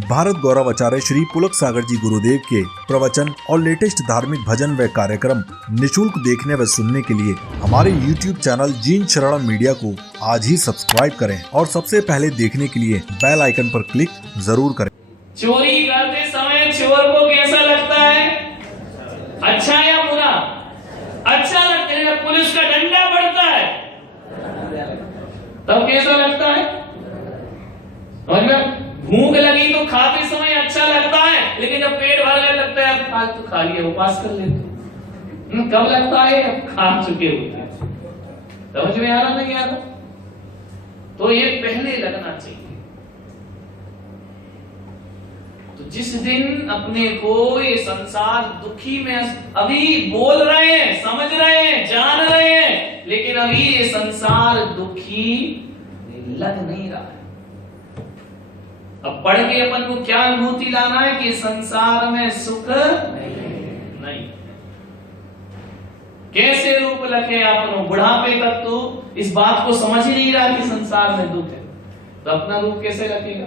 भारत गौरव आचार्य श्री पुलक सागर जी गुरुदेव के प्रवचन और लेटेस्ट धार्मिक भजन व कार्यक्रम निशुल्क देखने व सुनने के लिए हमारे YouTube चैनल जीन शरण मीडिया को आज ही सब्सक्राइब करें और सबसे पहले देखने के लिए बेल आइकन पर क्लिक जरूर करें। चोरी करते समय चोर को कैसा लगता है? अच्छा या बुरा? अच्छा लगता है। जब पुलिस का डंडा पड़ता है तब कैसा लगता है? समझ में? भूख लगी तो खाते समय अच्छा लगता है, लेकिन जब पेट भर गया लगता है अब फालतू खा लिया, उपास कर लेते। कब लगता है? अब खा चुके होते हैं। समझ में आ रहा नहीं आ रहा? तो ये पहले लगना चाहिए। तो जिस दिन अपने को ये संसार दुखी में अभी बोल रहे हैं, समझ रहे हैं, जान रहे हैं, लेकिन अभी ये संसार दुखी लग नहीं रहा है। अब पढ़ के अपन को क्या अनुभूति लाना है कि संसार में सुख नहीं। कैसे रूप लखे अपन बुढ़ापे तक तो इस बात को समझ ही नहीं रहा कि संसार में दुख है, तो अपना रूप कैसे रखेगा?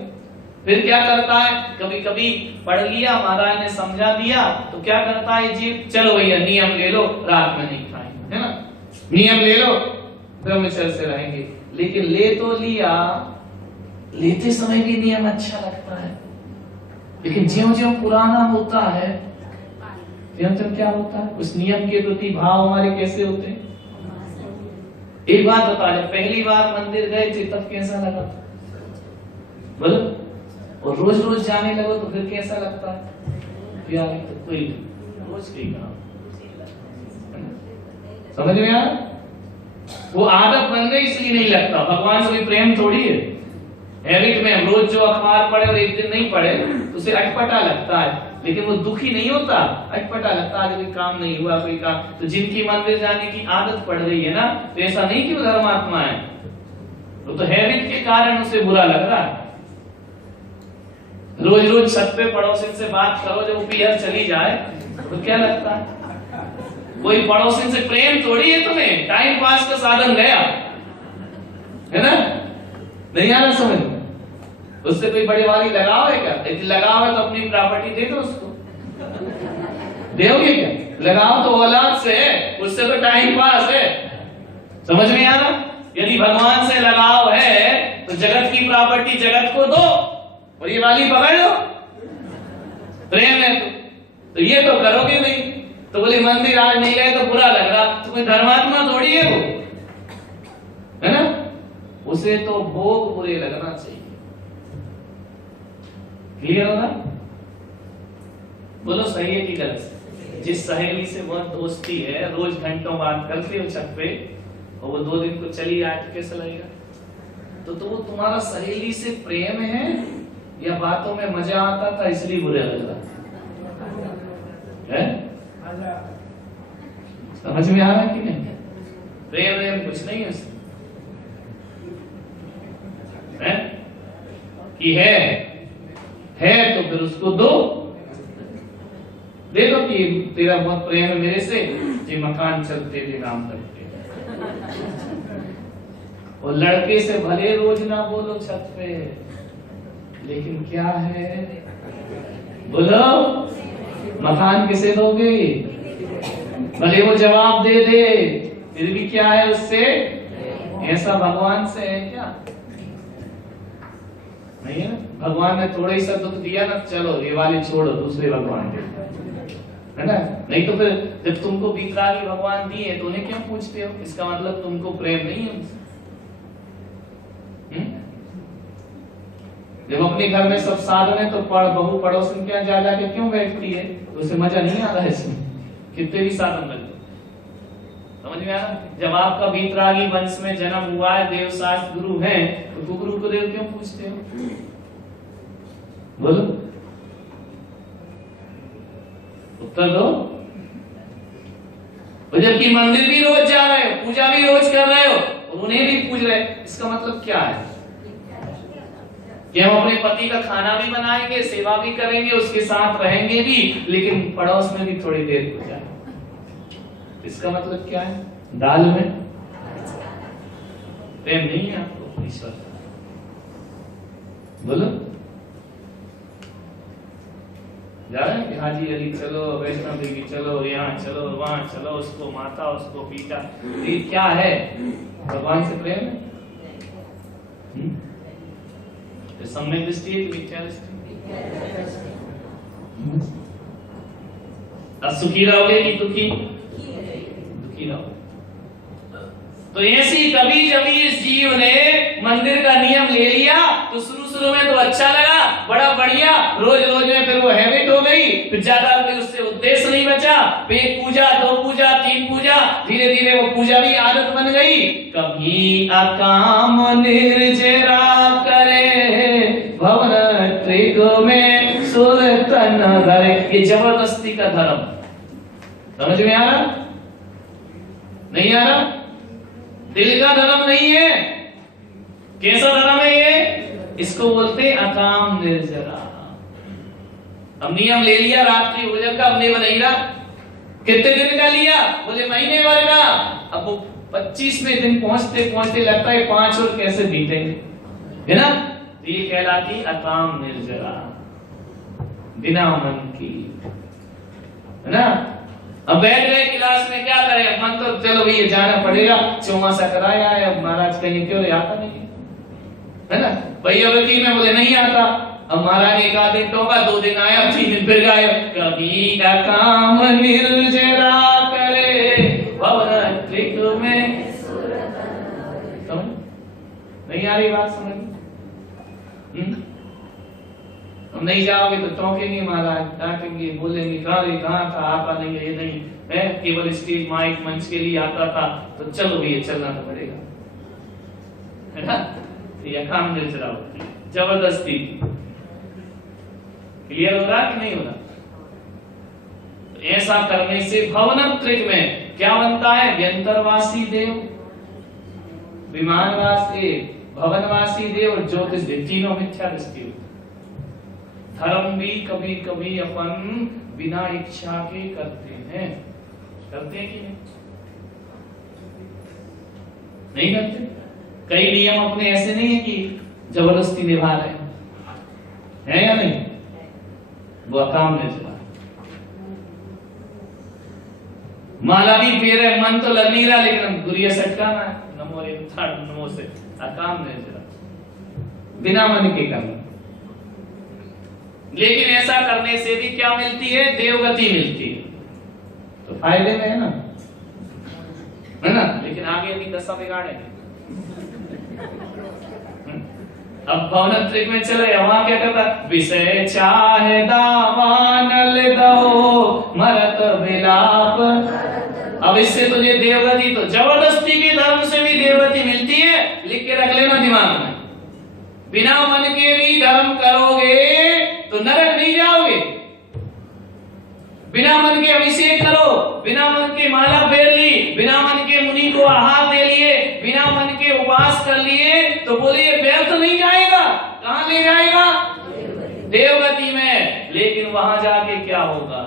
फिर क्या करता है? कभी कभी पढ़ लिया, महाराज ने समझा दिया, तो क्या करता है जी, चलो भैया नियम ले लो, रात में नहीं खाएंगे, है ना, नियम ले लो, ब्रह्मचर्य से रहेंगे। लेकिन ले तो लिया, लेते समय भी नियम अच्छा लगता है, लेकिन ज्यों-ज्यों पुराना होता है त्यों-त्यों क्या होता है? उस नियम के प्रति भाव हमारे कैसे होते हैं? एक बात बता, जब पहली बार मंदिर गए थे तब कैसा लगा था? बोलो। और रोज रोज जाने लगो तो फिर कैसा लगता है? यार तो कोई रोज की काम, समझ में आया? वो आदत बन गई इसलिए नहीं लगता। भगवान से कोई प्रेम थोड़ी है। हैबिट में हम रोज जो अखबार पढ़े और एक दिन नहीं पढ़े तो उसे अटपटा लगता है, लेकिन वो दुखी नहीं होता, अटपटा लगता है। कोई काम नहीं हुआ, कोई काम। तो जिनकी मंदिर जाने की आदत पड़ गई है ना, तो ऐसा नहीं कि वो धर्मात्मा है, वो तो हैबिट के कारण उसे बुरा लग रहा है। रोज रोज छत पे पड़ोसिन से बात करो, जब वो पीहर चली जाए तो क्या लगता है? कोई पड़ोसिन से प्रेम थोड़ी है तुम्हें, टाइम पास का साधन गया, है ना? नहीं आ रहा समझ में? उससे कोई बड़ी वाली लगाव है क्या? यदि लगाव है तो अपनी प्रॉपर्टी दे दो उसको, दोगे क्या? लगाव तो औलाद से है, उससे तो टाइम पास है। समझ में आ रहा? यदि भगवान से लगाव है तो जगत की प्रॉपर्टी जगत को दो और ये वाली पकड़ लो। प्रेम है तो ये तो करोगे नहीं। तो बोले मंदिर आज नहीं गए तो बुरा लग रहा, तो कोई धर्मात्मा थोड़ी है वो, है ना? उसे तो भोग बुरे लगना चाहिए। क्लियर होगा? बोलो सही है कि गलत? जिस सहेली से बहुत दोस्ती है, रोज घंटों बात करते हो छत पे, और वो 2 दिन को चली आए तो कैसा लगेगा? तो वो तुम्हारा सहेली से प्रेम है या बातों में मजा आता था इसलिए बुरा लग रहा है? समझ में आ रहा है कि नहीं? प्रेम कुछ नहीं है उसमें, है कि है तो फिर उसको दे दो कि तेरा बहुत प्रेम है मेरे से, जी मकान चलते थे काम करते। और लड़के से भले रोज ना बोलो छत पे, लेकिन क्या है? बोलो, मकान किसे दोगे? भले वो जवाब दे दे, फिर भी क्या है उससे? ऐसा भगवान से है क्या? नहीं है। भगवान ने थोड़ा ही सा दुख दिया ना, चलो ये वाले छोड़ो, दूसरे भगवान के, है ना? नहीं तो फिर जब तुमको वितरागी भगवान दिए तो उन्हें क्यों पूछते हो? इसका मतलब तुमको प्रेम नहीं है उनसे। जब अपने घर में सब साधन है तो बहू पड़ोसन के जा जाके क्यों बैठती है? तो उसे मजा नहीं आ रहा है इसमें, कितने भी साधन लगे। समझ में आया? जब आपका वितरागी वंश में जन्म हुआ है, देव शास्त्र गुरु हैं, तो गुरु को देव क्यों पूछते हो? बोलो, उत्तर दो। और जबकि मंदिर भी रोज जा रहे हो, पूजा भी रोज कर रहे हो, और उन्हें भी पूज रहे, इसका मतलब क्या है? कि हम अपने पति का खाना भी बनाएंगे, सेवा भी करेंगे, उसके साथ रहेंगे भी, लेकिन पड़ोस में भी थोड़ी देर हो जाए। इसका मतलब क्या है? दाल में प्रेम नहीं है आपको ईश्वर। बोलो, हाजी अली चलो, वैष्णव देवी चलो, यहाँ चलो, वहां चलो, उसको माता, उसको पीटा। ये क्या है? भगवान से प्रेम है? सम्यक दृष्टि है कि मिथ्या दृष्टि? सुखी रहोगे कि दुखी? दुखी रहोगे। तो ऐसी कभी जब इस जीव ने मंदिर का नियम ले लिया तो शुरू में तो अच्छा लगा, बड़ा बढ़िया, रोज में फिर वो हैबिट हो गई, फिर ज्यादा फिर उससे उद्देश्य नहीं बचा, फिर एक पूजा, 2 पूजा, 3 पूजा, धीरे धीरे वो पूजा भी आदत बन गई। कभी अकाम निर्जरा करे भवन त्रिग में सुरतन धरे। ये जबरदस्ती का धर्म समझ में आ रहा? नहीं आ रहा? दिल का धर्म नहीं है। कैसा धर्म है ये? इसको बोलते अकाम निर्जरा। अब नियम ले लिया रात्रि भोजन का, अब नहीं बनेगा। कितने दिन का लिया? बोले महीने भर का। अब वो 25वें दिन पहुंचते पहुंचते लगता है 5 और कैसे बीतेंगे, है ना? ये कहलाती अकाम निर्जरा, बिना मन की, है ना? अब बैठ गए क्लास में, क्या करें? मन तो चलो भैया जाना पड़ेगा, चौमासा कराया है, अब महाराज कहीं क्यों आता नहीं है ना? भैया में बोले नहीं आता, अब महाराज एक आध दिन टोका, 2 दिन आया, 3 दिन फिर गायब। कभी काम निर्जरा करे भवन त्रिग में। समझ नहीं आ रही बात? समझ नहीं जाओगे तो टोकेंगे महाराज, डांटेंगे, बोलेंगे कहाँ था, आता नहीं है, ये नहीं है, केवल स्टेज माइक मंच के लिए आता था, तो चलो भैया चलना तो पड़ेगा, है ना? ये काम निर्जरा होती है, जबरदस्ती। क्लियर हो रहा कि नहीं हो रहा? तो ऐसा करने से भवन त्रिग में क्या बनता है? व्यंतरवासी देव, विमानवासी, भवनवासी देव और ज्योतिष देव, तीनों मिथ्या दृष्टि। धर्म भी कभी कभी अपन बिना इच्छा के करते हैं कि नहीं करते? कई नियम अपने ऐसे नहीं है कि जबरदस्ती निभा रहे हैं या नहीं? वो अकाम निर्जरा। माला भी फेर है, मन तो लग नहीं रहा, लेकिन गुरिया सटकाना है, नमो से अकाम निर्जरा, बिना मन के करना। लेकिन ऐसा करने से भी क्या मिलती है? देवगति मिलती है, तो फायदे में है ना? लेकिन आगे अभी दशा बिगाड़ेंगे। अब भवन त्रिग में चले, वहां क्या करता? विषय चाहे दावानल दो मरत विलाप। अब इससे तुझे देवगति, तो जबरदस्ती के धर्म से भी देवगति मिलती है। लिख के रख लेना दिमाग में, बिना मन के भी धर्म करोगे तो नरक नहीं जाओगे। बिना मन के अभिषेक करो, बिना मन के माला फेर ली, बिना मन के मुनि को आहार दे लिए, बिना मन के उपवास कर लिए, तो बोले ये व्यर्थ नहीं जाएगा। कहां ले जाएगा? देवगति में। लेकिन वहां जाके क्या होगा?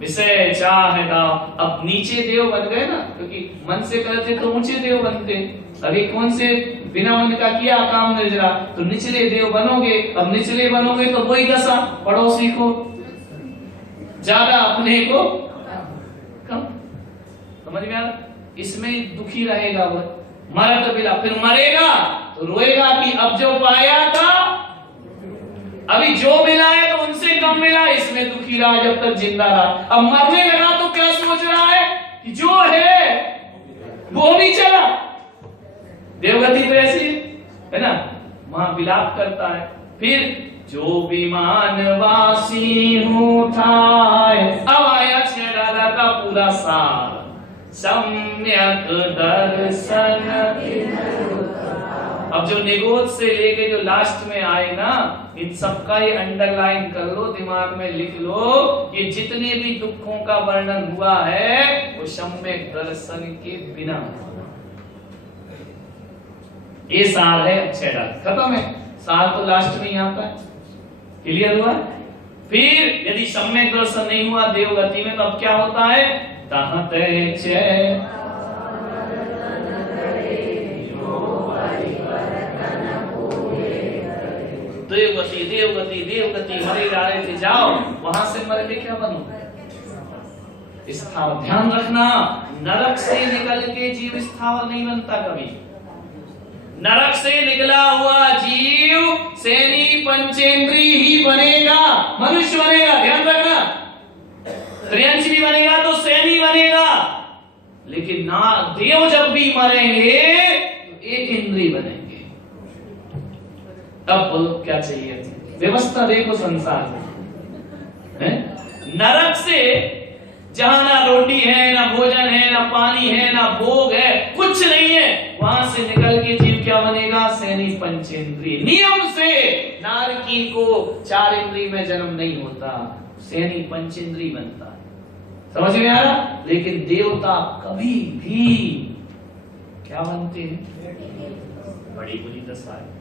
विषय चाहे दाव। अब नीचे देव बन गए ना, क्योंकि मन से करते तो ऊंचे देव बनते। अभी कौन से बिना मन का किया काम निर्जरा, तो निचले देव बनोगे। अब निचले बनोगे तो वही दशा, पड़ोसी को ज्यादा, अपने को कम। समझ में आ रहा? इसमें दुखी रहेगा वो, मरा तो बिला, फिर मरेगा तो रोएगा कि अब जो पाया था, अभी जो मिला है तो उनसे कम मिला, इसमें दुखी रहा जब तक जिंदा रहा। अब मरने लगा तो क्या सोच रहा है कि जो है वो भी चला। देवगति तो ऐसी है ना, वहां विलाप करता है। फिर जो विमानवासी होता है, अब आया 6 डाला का पूरा सार। सम्यक दर्शन, अब जो निगोद से लेके जो लास्ट में आए ना, इन सबका ये अंडरलाइन कर लो, दिमाग में लिख लो। ये जितने भी दुखों का वर्णन हुआ है वो सम्यक दर्शन के बिना। ये सार है 6 डाल, खत्म है। सार तो लास्ट में ही आता है। क्लियर हुआ? फिर यदि सम्यक दर्शन नहीं हुआ देवगति में, तो अब क्या होता है? दहते चे, तो देवगति देवगति देवगति मरे जा रहे थे, जाओ वहां से मर के क्या बनो। स्थावर ध्यान रखना, नरक से निकल के जीव स्थावर नहीं बनता कभी। नरक से निकला हुआ जीव सैनी पंचेंद्री ही बनेगा, मनुष्य बनेगा, ध्यान रखना। त्रियंश भी बनेगा तो सैनी बनेगा, लेकिन ना देव जब भी मरेंगे तो एक इंद्री बनेंगे। अब बोलो क्या चाहिए? व्यवस्था देखो संसार में। नरक से जहां ना रोटी है, ना भोजन है, ना पानी है, ना भोग है, कुछ नहीं है, वहां से निकल के जीव क्या बनेगा? सैनी पंचेंद्रिय। नियम से नारकी को 4 इंद्रिय में जन्म नहीं होता, सैनी पंचेंद्रिय बनता है। समझ में आ रहा? लेकिन देवता कभी भी क्या बनते हैं? बड़ी बुरी दशा है।